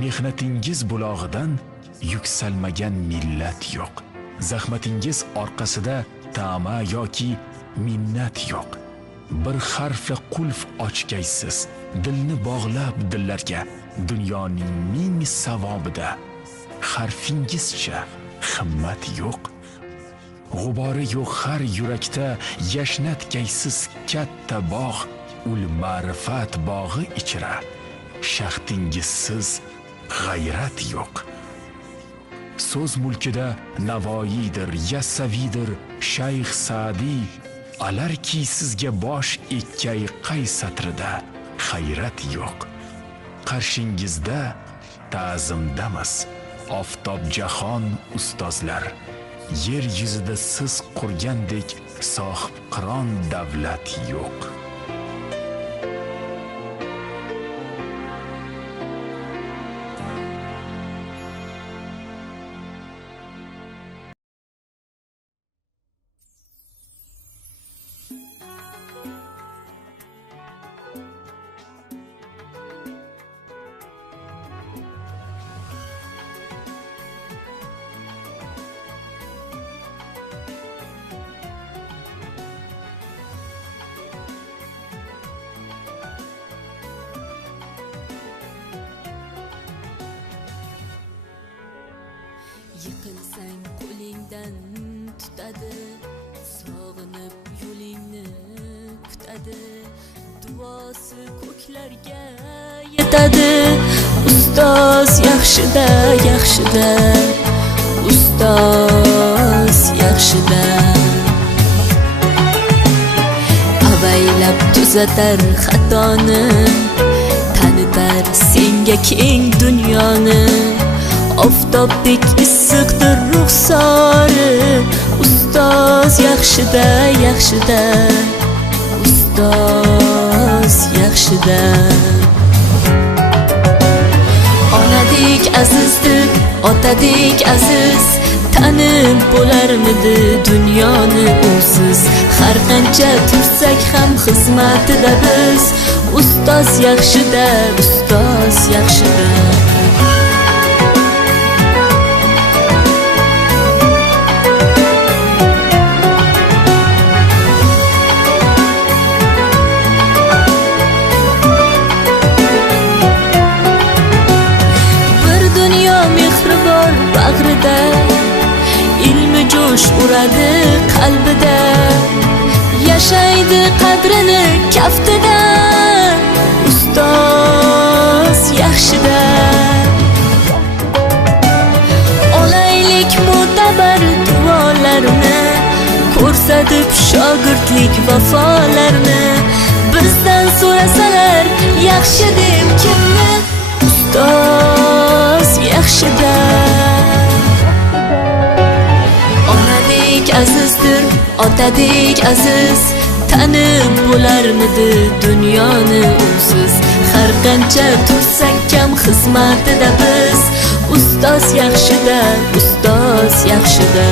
Mehnatingiz bulog'idan yuksalmagan millat yo'q. Zahmatingiz orqasida ta'ma yoki minnat yo'q. Bir harfla qulf ochgaysiz, dilni bog'lab dillarga, dunyoning ming savobida harfingizcha himmat yo'q. G'ubori yo'q har yurakda yashnatgaysiz katta bog', ul ma'rifat bog'i ichra shaxtingizsiz g'ayrat yo'q. So'z mulkida Navoiydir, Yassavidir, Shayx Sa'diy, alarki sizga bosh ekkay qay satrida hayrat yo'q. Qarshingizda ta'zimdamiz, oftob jahon ustozlar. Yer yuzida siz qurgandek sohib qiron davlat yo'q. Yiqilsang qo'lingdan tutadi, sog'inib yo'lingni kutadi, duosi ko'klarga yetadi. Ustoz yaxshida, yaxshida, ustoz yaxshida. Avaylab tuzatar xatoni, tanitar senga keng dunyoni. Oftobdek issiqdir ruxsori, ustoz yaxshida, yaxshida, ustoz yaxshida. Onadek azizdir, otadek aziz, tanib bo'larmidi dunyoni usiz. Har qancha tursak ham xizmatida biz, ustoz yaxshida, ustoz yaxshida. Bag'rida ilmi jo'sh uradi qalbida, yashaydi qadrini kaftida, ustoz yaxshida. Olaylik mo'tabar duolarni, ko'rsatib shogirdlik vafolarni. Bizdan so'rasalar yaxshi deb kimni, ustoz yaxshida. Azizdir, otadek aziz, tanib bo'larmidi dunyoni usiz. Har qancha tursak kam xizmatida biz, ustoz yaxshida, ustoz yaxshida.